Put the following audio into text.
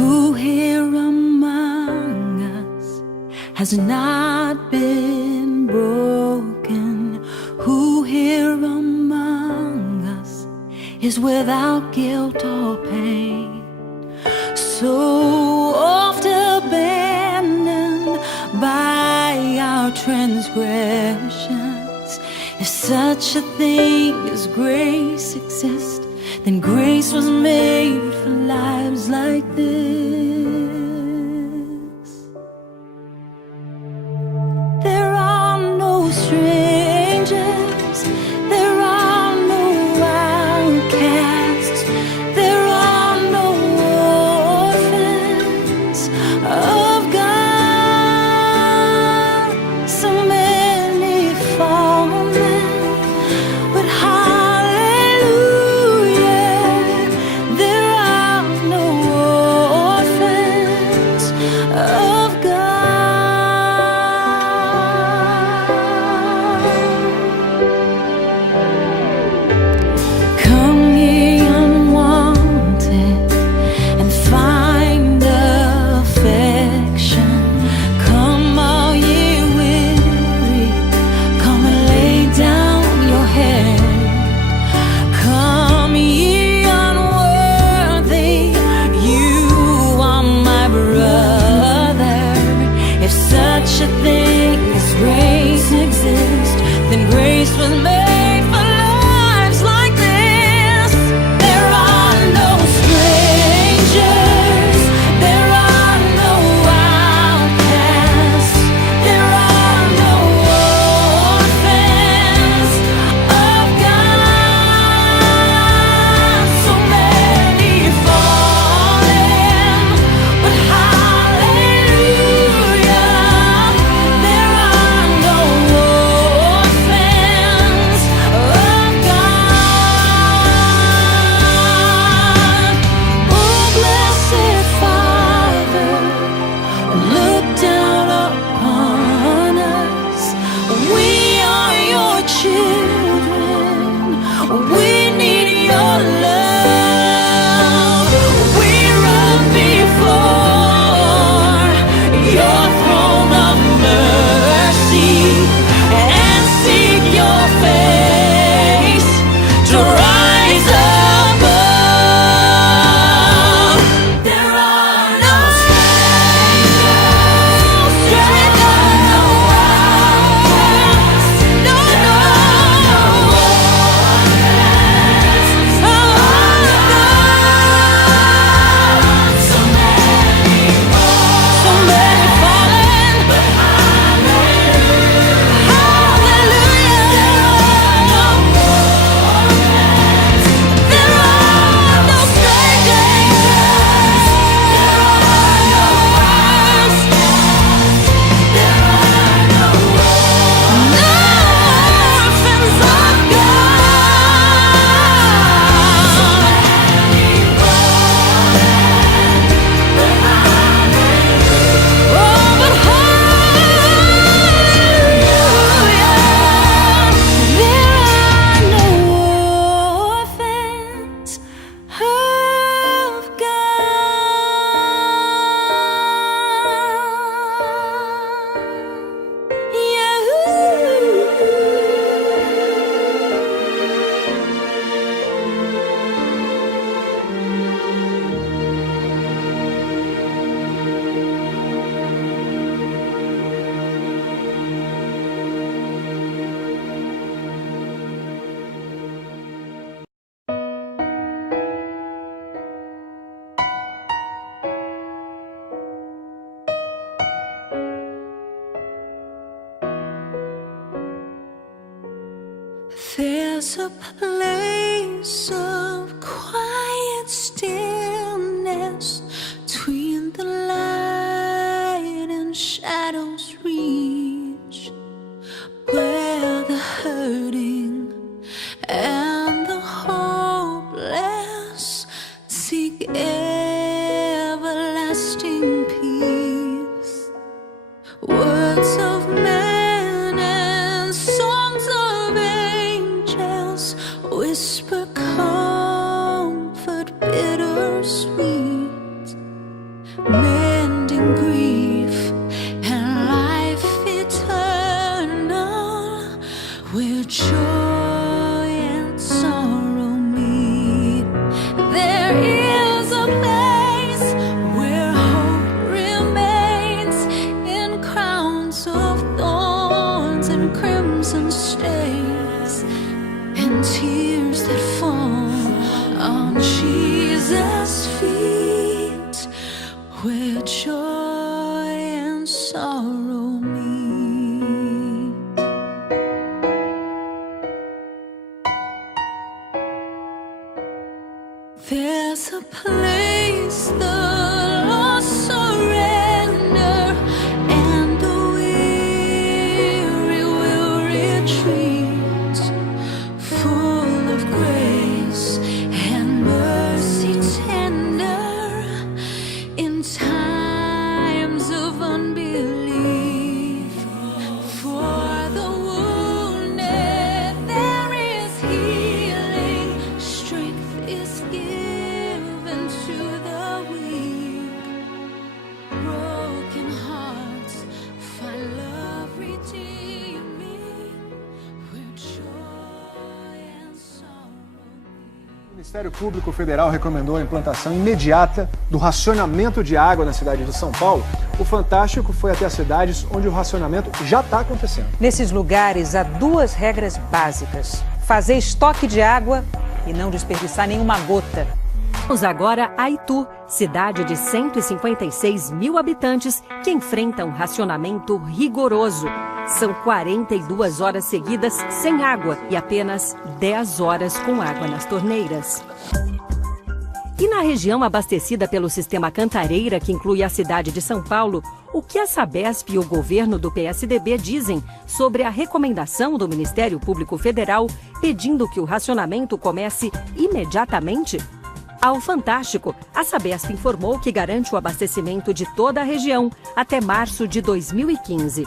Who here among us has not been broken? Who here among us is without guilt or pain? So oft abandoned by our transgressions. If such a thing as grace exists, then grace was made for lives like this. There are no strangers, there are no outcasts, there are no orphans of God. So many fallen, but there's a place of quiet stillness between the light and shadows reach, where the hurting and the hopeless seek everlasting peace. Words of men and songs of angels whisper calm tears that fall on Jesus' feet, where joy and sorrow meet. There's a place the lost surrender, and the weary will retreat, full of grace and mercy tender, in times of unbelief. For the wounded there is healing, strength is given to the weak. Broken hearts find love redeeming, where joy and sorrow meet. O Ministério Público Federal recomendou a implantação imediata do racionamento de água na cidade de São Paulo. O Fantástico foi até as cidades onde o racionamento já está acontecendo. Nesses lugares há duas regras básicas: fazer estoque de água e não desperdiçar nenhuma gota. Vamos agora a Itu, cidade de 156 mil habitantes que enfrenta um racionamento rigoroso. São 42 horas seguidas sem água e apenas 10 horas com água nas torneiras. E na região abastecida pelo sistema Cantareira, que inclui a cidade de São Paulo, o que a Sabesp e o governo do PSDB dizem sobre a recomendação do Ministério Público Federal pedindo que o racionamento comece imediatamente? Ao Fantástico, a Sabesp informou que garante o abastecimento de toda a região até março de 2015.